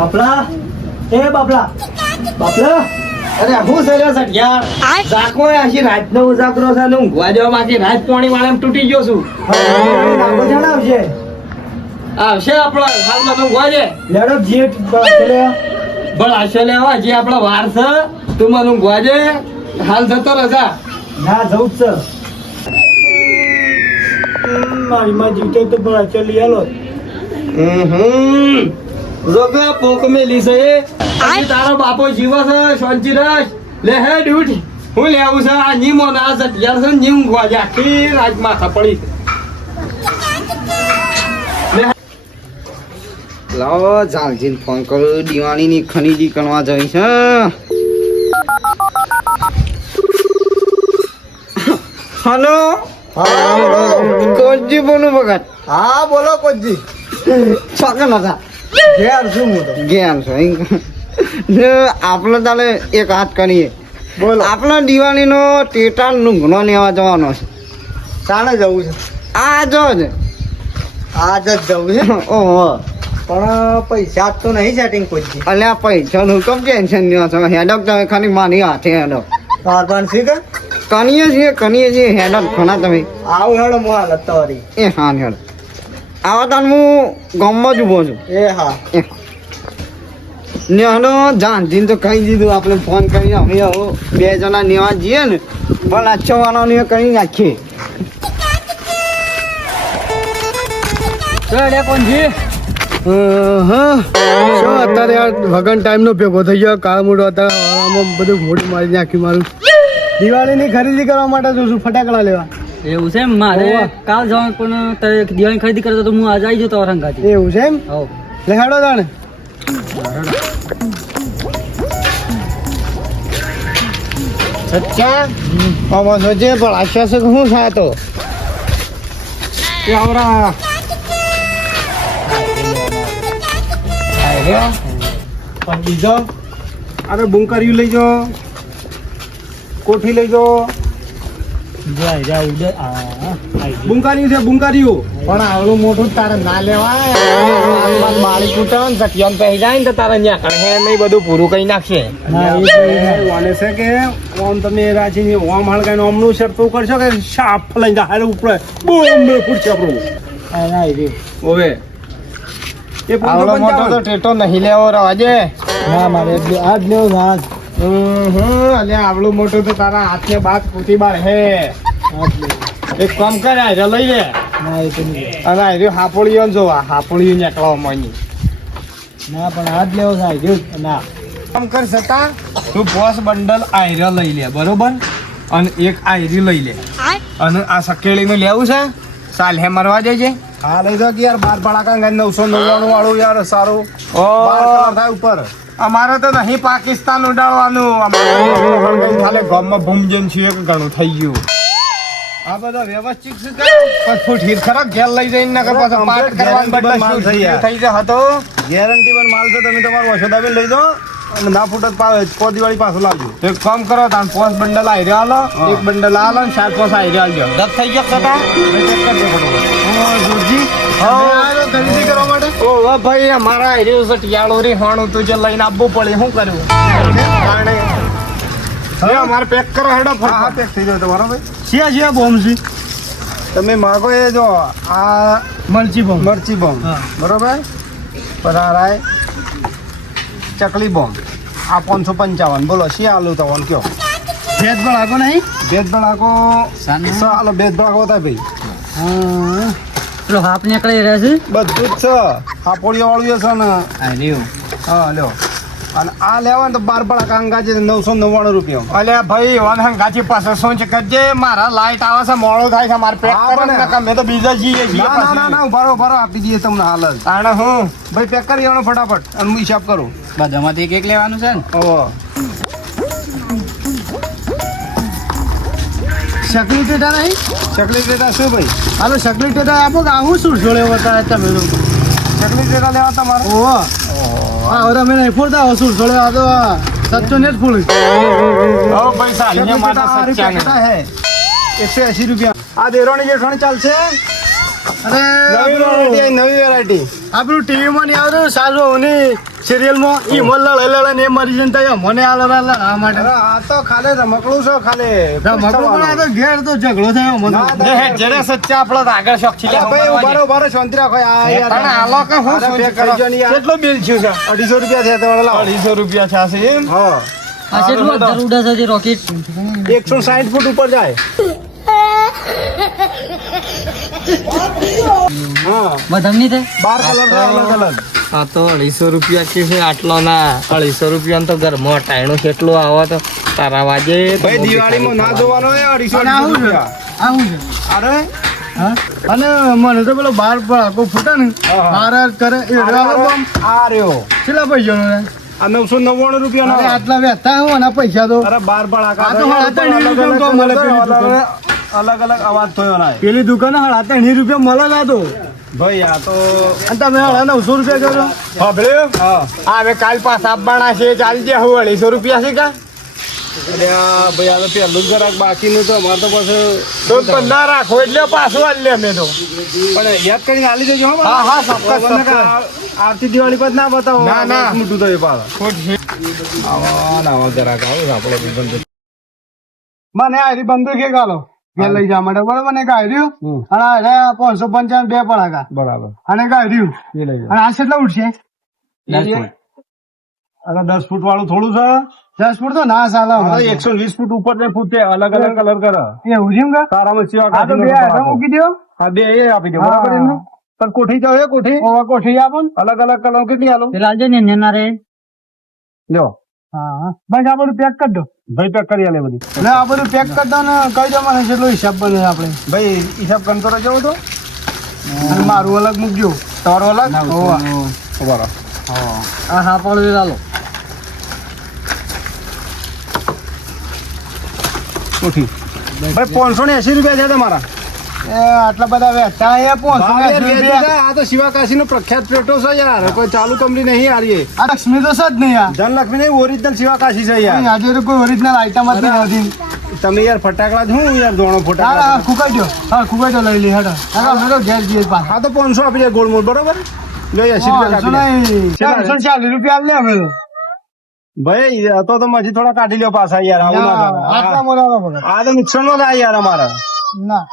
બાપલા. એ બાપલા. બાપલા. અરે હું સર્યો સટિયાર રાખો આશી રાતનો ઉજાગરો છે ને ઊંઘવા જવા માંથી રાત પોણી વાળા તૂટી ગયો છું. જણાવશે આવશે. આપણો. હાલમાં તો ઊંઘવા છે લેડો જે પણ આશો લેવા જે આપણો વાર છે તું મને ઊંઘવા જે હાલ જતો રજા ના જવું છે. મારી માં જીવતો તો હમ હમ. હાલો રોગા પોક મેલી છે આજે તારો બાપો જીવો છે શાંતિ રસ લે હે ડ્યુટ હું લેવું છે. આ નીમો ના સટિયાર છે ને નીમ છે આખી રાત માથા પડી છે. લાવો જાલજીને ફોન કરું. દિવાળીની ખનીજી કરવા જઈ છે. હલો? કોજી બોલું. ભગત. હા બોલો કોજી ચોકન હતા ઘેર છું હું તો. છો ને આપણે તાલે એક હાથ કરીએ. બોલો. આપણે દિવાળીનો ટેટા ઘણો લેવા જવાનો છે. સાણે જવું છે? આ જો છે. આજ જ જવું છે? ઓહો. પણ પૈસા તો નહીં સેટિંગ કોજી અલ્યા પૈસાનું કેમ ટેન્શન નહીં છો? હેડક તમે ખાલી માની હાથે હેડક. કારબાન છે કે? કનીએ છીએ કનીએ છીએ હેડક ઘણા તમે. આવું હેડો મો હાલત તમારી. એ હા હેડ. આવા તાન હું ગામમાં જ ઊભો છું. એ હા. એ નેહનો જાનજીને તો કહી દીધું આપણે ફોન કરીને અમે આવો બે જણા નેવા જઈએ ને પણ અચ્છો વાળો ને કરી નાખીએ. હા. શું અત્યારે વગન ટાઈમનો ભેગો થઈ ગયો? કાળ મોડો અત્યારે બધું મોઢું મારી નાખ્યું મારું. દિવાળીની ખરીદી કરવા માટે જોશું ફટાકડા લેવા? એવું છે એમ? મારે કાલ જવાનું પણ દિવાળી ખરીદી કરતો તો હું આજે આવી જતો ઔરંગાબાદ એવું છે એમ? હો લેહાડો તાણે. સચ્ચા આમાં સોચે પણ આશા છે કે શું થાય એ આવરા. પણ બીજો. અરે બુંકરિયું લઈ જો. કોઠી લઈ જો જાય જાય ઉડે આ આવી બુંકારિયું છે બુંકારિયું પણ આવડું મોટું તારે ના લેવાય. સટિયાન પહેરી જાય ને તો તારે ત્યાં કણે નહીં બધું પૂરું કરી નાખશે. વાને છે કે ઓમ તમે રાજી ઓમ હળગાઈને ઓમનું શર્ટ તો કરશો કે શાપ લઈને હારે ઉપર બૂમ ફૂટશે આપણું. ઓવે. એ મોટો તો ટેટો નહીં લેવો રવાજે ના મારે આજ લેવો આજ. અલ્યા આવડું મોટું તો તારા હાથે બાદ પૂતી બાર હે. એક કામ કરે આજે લઈ લે. અને આજે હાપોળીઓ જો આ હાપોળીઓ નીકળવા માંડી. ના પણ હાથ લેવો થાય ના. કામ કર છતાં તું બોસ બંડલ આયરા લઈ લે બરોબર? અને એક આયરી લઈ લે. અને આ સકેલીનું લેવું છે? સાલ હે મરવા દેજે. હા લઈ દો કે યાર બાર પડાકા નવસો નવ્વાણું વાળું યાર સારું. ઓ. બાર થાય ઉપર. અમારે તો નહીં પાકિસ્તાન ઉડાડવાનું. અમારે ખાલી ગામમાં ભૂમજન જેમ છે ઘણું થઈ ગયું. આ બધા વ્યવસ્થિત છે પણ ફૂટ હીર ખરા? ઘેર લઈ જઈને નકર પાછો પાટ કરવાનું બદલે શું થઈ જાય હતો ગેરંટી પણ માલ છે તમે તમારું વસોદાબેન લઈ જાઓ અને ના ફૂટત પાવે પો દિવાળી પાછું લાવજો. એક કામ કરો તાન પાંચ બંડલ આયરે આલો એક બંડલ આલો ને ચાર પોસ આયરે આલજો દસ થઈ ગયો કટા જોરજી હા. ખરીદી કરવા માટે? ઓ વાહ ભાઈ અમારા આયરે છે ટિયાળો રે હોણું તું જે લઈને આપવું પડે શું કારણે હવે અમારે પેક કરો હેડો હા હા પેક થઈ જાય તમારો ભાઈ બોમ્બ છે? તમે માગો એ જો આ મરચી બોમ્બ. મરચી બોમ્બ. બરોબર? પરારાય ચકલી બોમ્બ. આ પાંચસો પંચાવન. બોલો શી આલુ તવન કયો? ભેજ ભળાકો નહીં? ભેદ ભળાકો સાને? ચાલો ભેદ ભડાકો થાય ભાઈ. હા. પેલો હાફ નીકળી રહ્યા છે. બધું જ છે. આ પોળીઓ વાળું છે ને. હા રહ્યું હા લ્યો. અને આ લેવા ને તો બાર ભડાકા અંગાજે નવસો નવ્વાણું રૂપિયા. અલે ભાઈ વાન ગાજી પાસે શું છે કરજે મારા લાઈટ આવે છે મોડું થાય છે મારે પેક કરો ને મેં તો બીજા જઈએ છીએ ના ના ના ભરો ઉભારો આપી દઈએ તમને હાલ જ. તાણે હું? ભાઈ પેક કરી દેવાનો ફટાફટ અને હું હિસાબ કરું. બધામાંથી એક એક લેવાનું છે ને? ઓહો. શકલી ટેટા નહીં? શકલી ટેટા શું ભાઈ? હાલો તો શકલી ટેટા આપો કે આવું શું જોડે બતાવે તમે શકલી ટેટા લેવા તમારે? ઓહો. હા હવે તમે નહીં ફોડતા હો શું જોડે આ તો સચ્ચો ને જ ફૂલ ઓ ભાઈ સાલી માટે હે? એકસો એસી રૂપિયા. આ દેરોની જેઠવાણી ચાલશે? અરે વેરાયટી આપણું ટીવીમાં નહીં આવતું સારું ની સિરિયલમાં ઈ મોલ લડે લડે ને મરી જઈને તઈ મને આ લડા આ માટે. આ તો ખાલી રમકડું છો ખાલે મકડું પણ આ તો ઘેર તો ઝઘડો થયો મને. ના. જેને સચ્ચા આપણો તો આગળ શોખ છે ભાઈ ઊભા રહો, ઊભા રહો, શાંતિ રાખો. આ યાર. પણ આ લોકો હું શું કરો? યાર. બિલ છે? અઢીસો રૂપિયા છે તમારે લાવો. અઢીસો રૂપિયા છે એમ? હા. આ કેટલું દરુડા છે રોકેટ એકસો સાઠ ફૂટ ઉપર જાય. હા બાર કલર અલગ અલગ. આ તો અઢીસો રૂપિયા છે આટલો ના અઢીસો રૂપિયા તો ઘરમાં ટાણું કેટલું આવો તો. તારા વાજે ભાઈ દિવાળીમાં ના જોવાનો હોય અઢીસો અને રૂપિયા. આવું છે? અરે? અને મને તો પેલો બાર આખો ફૂટે ને. હા, હા. બાર કરે એ આ રહ્યો? કેટલા પૈસાનો રે? આ નવસો નવ્વાણું રૂપિયા આટલા વેચતા હું અને પૈસા તો. અરે બાર બાર આ અલગ અલગ અવાજ થયો ના પેલી દુકાન હળા ત્રણ રૂપિયા મળે ના તો. ભાઈ આ તો અને તમે હળા નવસો રૂપિયા કરો હા આ હવે કાલ પાસ આપવાના છે ચાલી જાય હું અઢીસો રૂપિયા છે કા? આ ભાઈ આ તો પહેલું બાકીનું તો અમારે તો પાછું તો પંદર રાખો એટલે પાછું આલી લે અમે તો. પણ યાદ કરીને આલી દેજો હા, હા, ચોક્કસ, આવતી દિવાળી પર ના બતાવો ના, ના. મોટું તો એ પાછો આવા ને આવા આપણો મને આરી બંદૂક એક આલો. ઘેર લઈ જવા માટે બરોબર? ને ગાયર્યું અને આ પાંચસો પંચાવન બે પડાકા. બરાબર. અને ગાયર્યું એ અને આ કેટલા ઉઠશે અરે દસ ફૂટ. વાળું થોડું છે. દસ ફૂટ તો ના સાલા એકસો વીસ ફૂટ ઉપર ને ફૂટ અલગ અલગ કલર કરે. એવું છે એમ કે? તારામાં સેવા બે મૂકી દો. હા બે એ આપી દો બરાબર એમને? પણ કોઠી જાવ એ કોઠી? ઓવા કોઠી આપો અલગ અલગ કલર કેટલી આલો? પેલા આવજે ને એના રે. લ્યો હા હા. બસ આ બધું પેક કરી દો. ભાઈ પેક કરી આલે બધી. એટલે આ બધું પેક કરતા દો ને કઈ દો મને હિસાબ બને આપણે. ભાઈ હિસાબ કંટોરો જવો તો? અને મારું અલગ મૂકજો. તમારો અલગ? બરાબર હા હા પણ ચાલો કોઠી ભાઈ પાંચસો ને એસી રૂપિયા છે તમારા. આટલા બધા વેચતા હે આ તો શિવાકાશી નો પ્રખ્યાત પેટો છે યાર કોઈ ચાલુ કંપની નહીં રહી આ લક્ષ્મી તો છે જ નહીં યાર. ધનલક્ષ્મી નહીં ઓરિજિનલ શિવાકાશી છે યાર. આજે તો કોઈ ઓરિજિનલ આઈટમ જ નહીં આવતી. તમે યાર ફટાકડા જ હું યાર ધોણો ફટાકડા હા કુકાઈ દો હા કુકાઈ દો લઈ લે હેડો. હા તો ઘેર જઈએ પાછા. હા તો પાંચસો આપી દે ગોળ મોળ બરોબર જો યાર ને ચાલીસ રૂપિયા આપલે અમે ભાઈ તો તમે હજી થોડા કાઢી લ્યો પાછા યાર આવું ના. આ તો મિક્સર નો થાય યાર અમારા. ના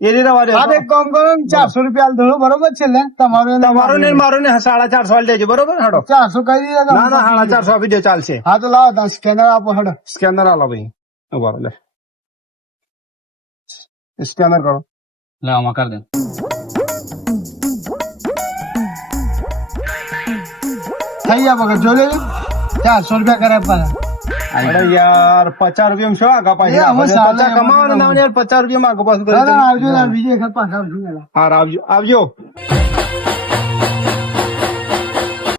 એ રીતે રવા દે આ તો એક કામ કરો ને ચારસો રૂપિયા દો બરોબર છે લે તમારું તમારો ને મારો ને સાડા ચારસો આલી દેજો બરોબર? હેડો. ચારસો કહી દીધા ના ના સાડા ચારસો આપી દે ચાલશે. હા તો લાવો તમે સ્કેનર આપો હેડો. સ્કેનર આલો ભાઈ. ઊભા લે. સ્કેનર કરો. લે આમાં કર દે. થઈ ગયા પકડ જો લેજો. ચારસો રૂપિયા કરે પાછા. અરે યાર પચાસ રૂપિયા શું આગા પાછા? પચાસ કમાવાનું યાર પચાસ રૂપિયા આગા પાછું કરી આવજો બીજી વખત પાછા આવજો આવજો.